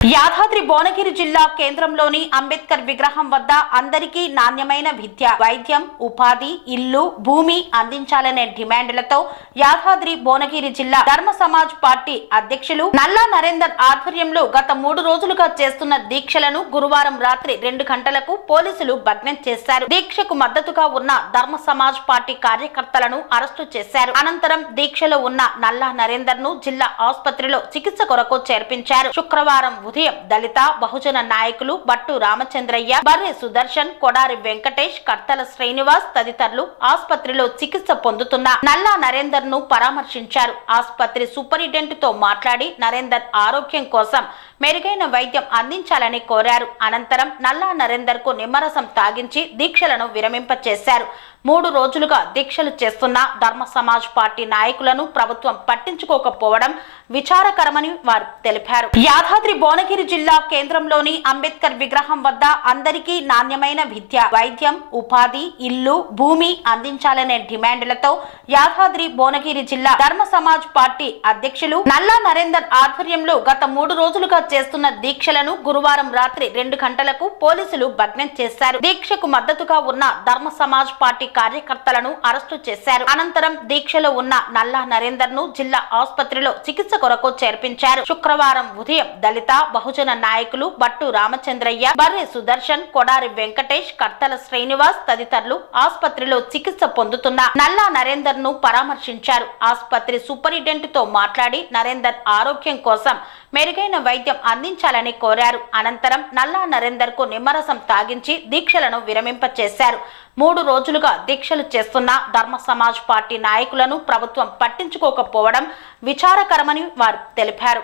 యాదాద్రి భువనగిరి జిల్లా కేంద్రంలోని అంబేద్కర్ విగ్రహం వద్ద అందరికీ నాణ్యమైన విద్య వైద్యం ఉపాధి ఇల్లు భూమి అందించాలనే డిమాండ్లతో యాదాద్రి భువనగిరి జిల్లా ధర్మ సమాజ్ పార్టీ అధ్యక్షులు నల్లా నరేందర్ ఆధ్వర్యంలో గత మూడు రోజులుగా చేస్తున్న దీక్షలను గురువారం రాత్రి రెండు గంటలకు పోలీసులు భగ్నం చేశారు. దీక్షకు మద్దతుగా ఉన్న ధర్మ సమాజ్ పార్టీ కార్యకర్తలను అరెస్టు చేశారు. అనంతరం దీక్షలో ఉన్న నల్లా నరేందర్ను జిల్లా ఆసుపత్రిలో చికిత్స కొరకు చేర్పించారు. శుక్రవారం ఉదయం దళిత బహుజన నాయకులు బట్టు రామచంద్రయ్య బర్రె సుదర్శన్ కొడారి వెంకటేష్ కర్తల శ్రీనివాస్ తదితరులు ఆసుపత్రిలో చికిత్స పొందుతున్న నల్లా నరేందర్ను పరామర్శించారు. ఆసుపత్రి సూపరింటెండెంట్తో మాట్లాడి నరేందర్ ఆరోగ్యం కోసం మెరుగైన వైద్యం అందించాలని కోరారు. అనంతరం నల్లా నరేందర్కు నిమ్మరసం తాగించి దీక్షలను విరమింపచేశారు. మూడు రోజులుగా దీక్షలు చేస్తున్న ధర్మ సమాజ్ పార్టీ నాయకులను ప్రభుత్వం పట్టించుకోకపోవడం విచారకరమని వారు తెలిపారు. యాదాద్రి భువనగిరి జిల్లా కేంద్రంలోని అంబేద్కర్ విగ్రహం వద్ద అందరికీ నాణ్యమైన విద్య వైద్యం ఉపాధి ఇల్లు భూమి అందించాలనే డిమాండ్లతో యాదాద్రి భువనగిరి జిల్లా ధర్మ సమాజ్ పార్టీ అధ్యక్షులు నల్లా నరేందర్ ఆధ్వర్యంలో గత మూడు రోజులుగా చేస్తున్న దీక్షలను గురువారం రాత్రి రెండు గంటలకు పోలీసులు భగ్నం చేశారు. దీక్షకు మద్దతుగా ఉన్న ధర్మ సమాజ్ పార్టీ కార్యకర్తలను అరెస్టు చేశారు. అనంతరం దీక్షలో ఉన్న నల్లా నరేందర్ను జిల్లా ఆసుపత్రిలో చికిత్స కొరకు చేర్పించారు. శుక్రవారం ఉదయం దళిత బహుజన నాయకులు బట్టు రామచంద్రయ్య బర్రె సుదర్శన్ కొడారి వెంకటేష్ కర్తల శ్రీనివాస్ తదితరులు ఆసుపత్రిలో చికిత్స పొందుతున్న నల్లా నరేందర్ను పరామర్శించారు. ఆసుపత్రి సూపరింటెండెంట్తో మాట్లాడి నరేందర్ ఆరోగ్యం కోసం మెరుగైన వైద్యం అందించాలని కోరారు. అనంతరం నల్లా నరేందర్కు నిమ్మరసం తాగించి దీక్షలను విరమింపచేశారు. మూడు రోజులుగా దీక్షలు చేస్తున్న ధర్మ సమాజ్ పార్టీ నాయకులను ప్రభుత్వం పట్టించుకోకపోవడం విచారకరమని వారు తెలిపారు.